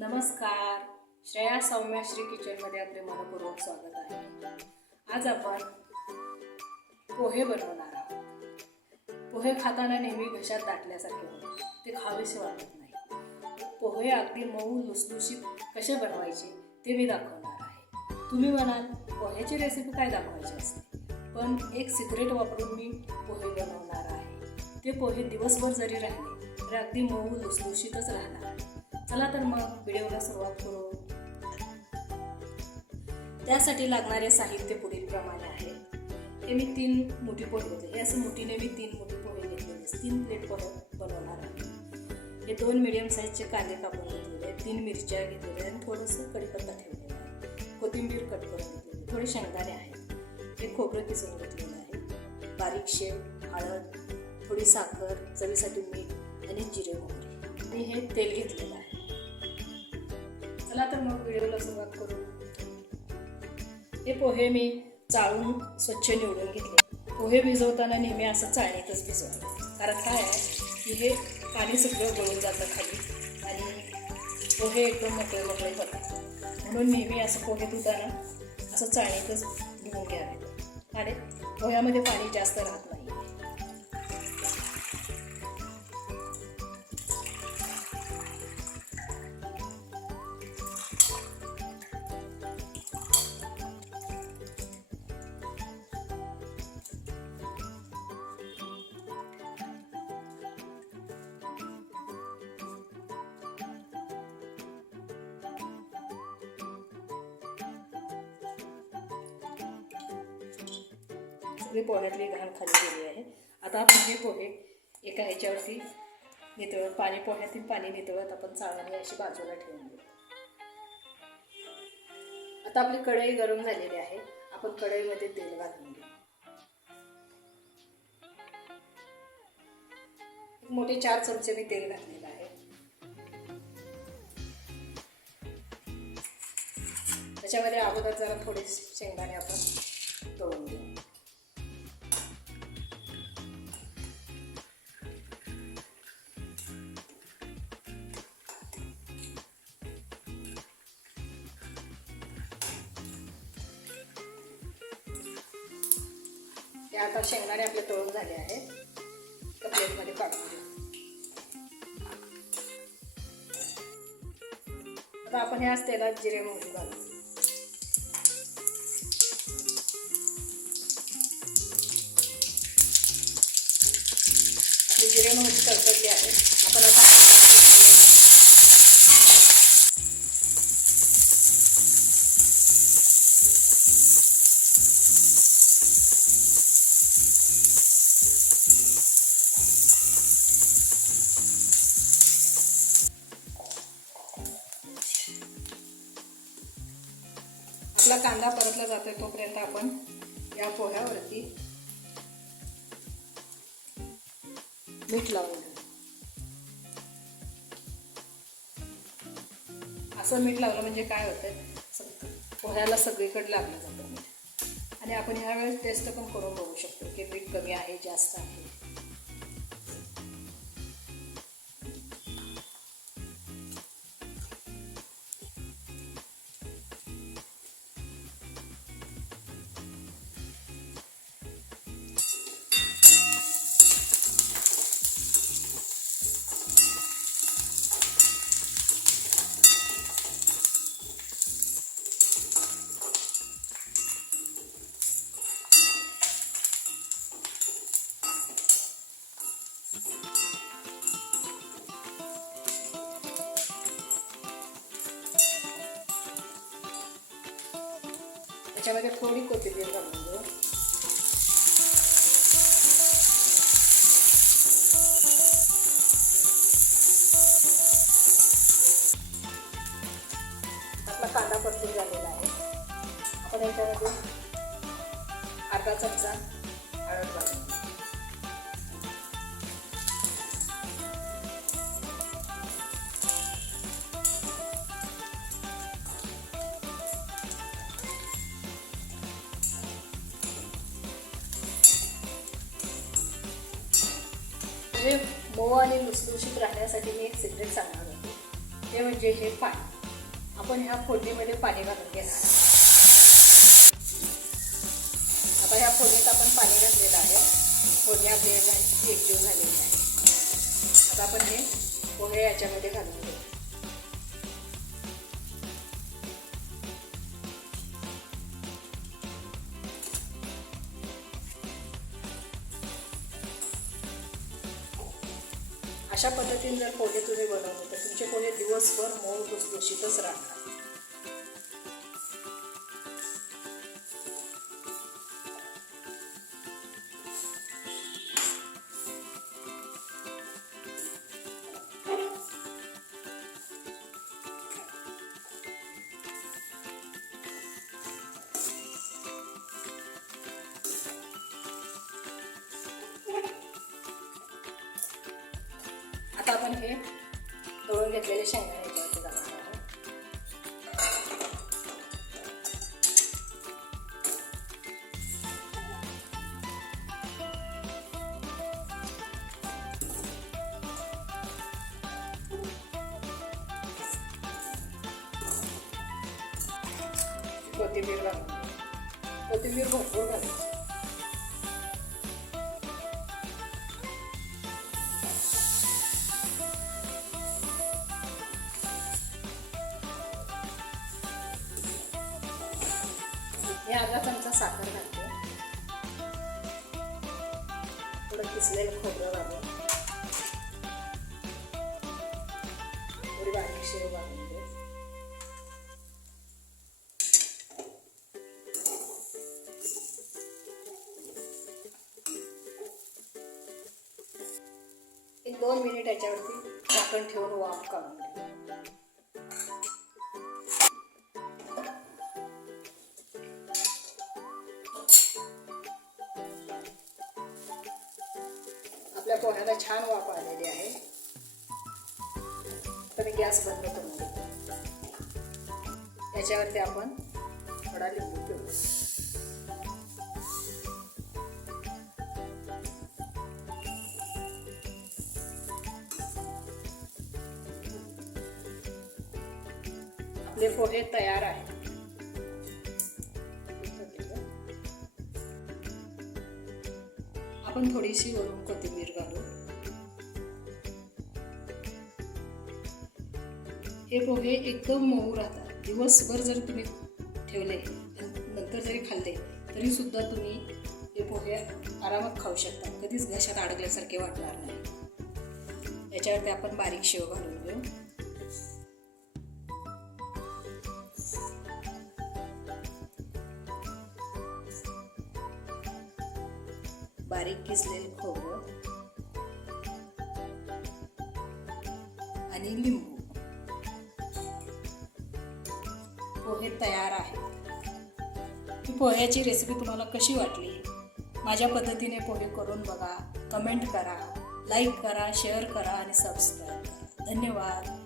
नमस्कार. श्रेया सौम्या श्री किचनमध्ये आपले मनपूर्वक स्वागत आहे. आज आपण पोहे बनवणार आहोत. पोहे खाताना नेहमी घशात दाटल्यासारखे होते ते खावेसे वाटत नाही. पोहे अगदी मऊ लुसलुशीत कसे बनवायचे ते मी दाखवणार आहे. तुम्ही म्हणाल पोह्याची रेसिपी काय दाखवायची असते? पण एक सिक्रेट वापरून मी पोहे बनवणार आहे. ते पोहे दिवसभर जरी राहिले तर अगदी मऊ लुसलुशीतच राहणार. चला तर मग व्हिडिओला सुरुवात करू. त्यासाठी लागणारे साहित्य पुढील प्रमाणे आहे. हे मी तीन मोठी पोहे घेतले. हे असं मोठीने मी तीन मोठी पोळी घेतलेली तीन प्लेट बनव बनवणार आहे. हे दोन मिडियम साईजचे कांदे कापून घेतलेले तीन मिरच्या घेतलेल्या आणि थोडंसं कडीपत्ता ठेवलेला आहे. कोथिंबीर कट करून घेतलेली थोडे शेंगदाणे आहेत. हे खोबरं किसून घेतलेलं आहे. बारीक शेव हळद थोडी साखर चवीसाठी मीठ आणि जिरे मोहरी. आणि हे तेल घेतलेलं आहे. चला तर मग व्हिडिओला सुरुवात करू. हे पोहे मी चाळून स्वच्छ निवडून घेतले. पोहे भिजवताना नेहमी असं चाळणीतच भिजवावे कारण काय आहे की हे पाणी सगळं गळून जातं खाली आणि पोहे एकदम मोकळे मोकळे होतात. म्हणून नेहमी असं पोहे धुताना असं चाळणीतच धुवून घ्यावे. आणि पोह्यामध्ये पाणी जास्त राहत नाही. सगळी पोह्यातली घाण खाली गेली आहे. आता आपण हे पोहे एका ह्याच्यावरती नितळत पाणी पोह्यातील पाणी नितळत आपण चाळणी अशी बाजूला ठेवून देऊ. आता आपली कढई गरम झालेली आहे. आपण कढईमध्ये तेल घालून घेऊ. मोठे चार चमचे मी तेल घातलेलं आहे. त्याच्यामध्ये अगोदर जरा थोडे शेंगदाणे आपण तळून ते आता शेंगदाणे आपले तळून झाले आहेत. त्या प्लेटमध्ये काढून घेऊ. आता आपण ह्याच तेलात जिरे मोहरी घालू. आपली जिरे मोहरी तडतडली आहे. आपण आता आपला कांदा परतला जातोय तोपर्यंत आपण या पोह्यावरती मीठ लावून घेऊ. असं मीठ लावलं म्हणजे काय होतं पोह्याला सगळीकडे लागलं जातं मीठ. आणि आपण ह्यावेळेस टेस्ट पण करून बघू शकतो की मीठ कमी आहे जास्त आहे. त्याच्यामध्ये थोडी कोथिंबीर घालून घेऊ. आपला कांदा परतून झालेला आहे. आपण याच्यामध्ये अर्धा चमचा हळद घालू म्हणजे मऊ आणि लुसलुशीत राहण्यासाठी मी एक सिक्रेट सांगणार होते. ते म्हणजे हे पाणी. आपण ह्या फोडणीमध्ये पाणी घालून घेणार. आता ह्या फोडणीत आपण पाणी घातलेलं आहे. फोडणी आपली एकजीव झालेली आहे. आता आपण हे पोहे याच्यामध्ये घालून घेऊ. अशा पद्धतीने जर पोहे तुम्ही बनवले तर तुमचे पोहे दिवसभर मऊ दुसदुशीतच राहणार आपण हे दळून घेतलेले शेंगा याच्यावरती घालणार आहोत. कोथिंबीर घालून. कोथिंबीर भरपूर घालायची. हे अर्धा चमचा साखर घालते. थोडं किसलेलं खोबरं घालून. थोडी बारीक शेव घालून दे एक दोन मिनिट याच्यावरती झाकण ठेवून वाफ काढून घे आपल्या पोह्याला छान वाफ आलेली आहे. तर मी गॅस बंद करून घेतो. याच्यावरती आपण थोडा लिंबू पिळू. आपले पोहे तयार आहेत. आपण थोडीशी वरून कोथिंबीर घालू. हे पोहे एकदम मऊ राहतात. दिवसभर जर तुम्ही ठेवले नंतर जरी खाल्ले तरी सुद्धा तुम्ही हे पोहे आरामात खाऊ शकता. कधीच घशात अडकल्यासारखे वाटणार नाही. याच्यावरती आपण बारीक शेव घालून घेऊ. बारीक किसलेलं खोबरं आणि लिंबू. पोहे तयार आहेत. ही पोह्याची रेसिपी तुम्हाला कशी वाटली? माझ्या पद्धतीने पोहे करून बघा कमेंट करा लाईक करा शेअर करा आणि सबस्क्राईब करा. धन्यवाद.